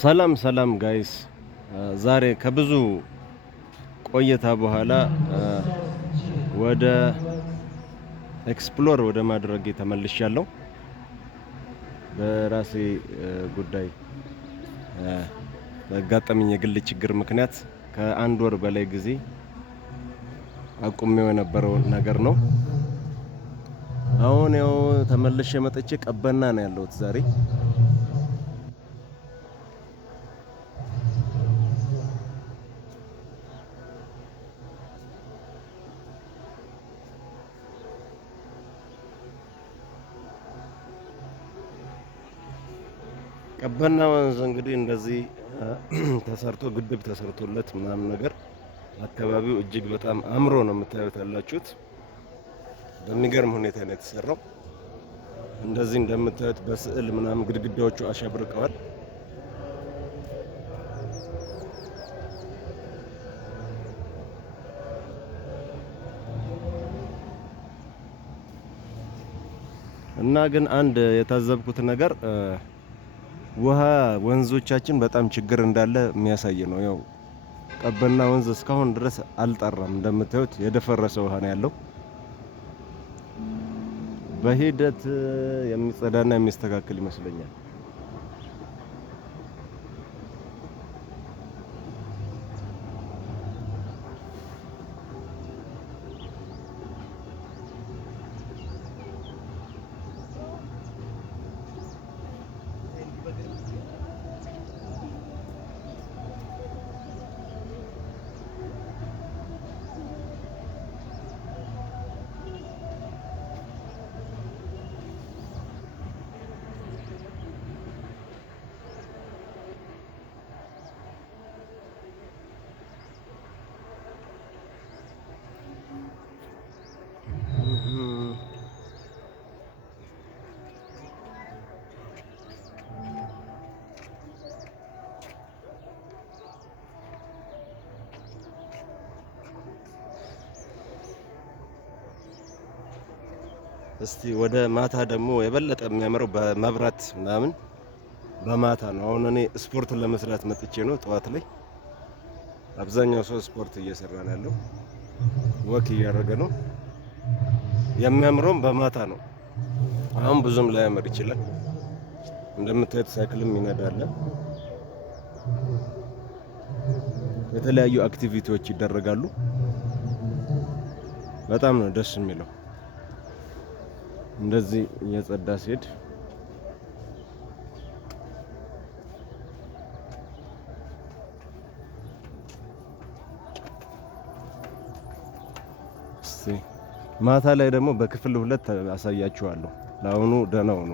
ሰላም ሰላም ጋይስ፣ ዛሬ ከብዙ ቆይታ በኋላ ወደ ኤክስፕሎር ወደ ማድረግ ተመልሻለሁ። በራሴ ጉዳይ በጋጠመኝ የግል ችግር ምክንያት ከአንድ ወር በላይ ጊዜ አቁሜው የነበረው ነገር ነው። አሁን ያው ተመልሼ መጥቼ ቀበና ነው ያለሁት ዛሬ። ቀበና ወንዝ እንግዲህ እንደዚህ ተሰርቶ ግድብ ተሰርቶለት ምናምን ነገር አካባቢው እጅግ በጣም አምሮ ነው የምታዩት ያላችሁት። በሚገርም ሁኔታ ነው የተሰራው። እንደዚህ እንደምታዩት በስዕል ምናምን ግድግዳዎቹ አሸብርቀዋል። እና ግን አንድ የታዘብኩት ነገር ውሃ ወንዞቻችን በጣም ችግር እንዳለ የሚያሳይ ነው። ያው ቀበና ወንዝ እስካሁን ድረስ አልጠራም። እንደምታዩት የደፈረሰ ውሃ ነው ያለው። በሂደት የሚጸዳና የሚስተካከል ይመስለኛል። እስቲ ወደ ማታ ደግሞ የበለጠ የሚያምረው በመብራት ምናምን በማታ ነው። አሁን እኔ ስፖርት ለመስራት መጥቼ ነው። ጠዋት ላይ አብዛኛው ሰው ስፖርት እየሰራ ነው ያለው፣ ወክ እያደረገ ነው። የሚያምረውም በማታ ነው። አሁን ብዙም ላያምር ይችላል። እንደምታዩት ሳይክልም ይነዳል። የተለያዩ አክቲቪቲዎች ይደረጋሉ። በጣም ነው ደስ የሚለው እንደዚህ እየጸዳ ሲሄድ። ማታ ላይ ደግሞ በክፍል 2 አሳያችኋለሁ። ለአሁኑ ደህና ሁኑ።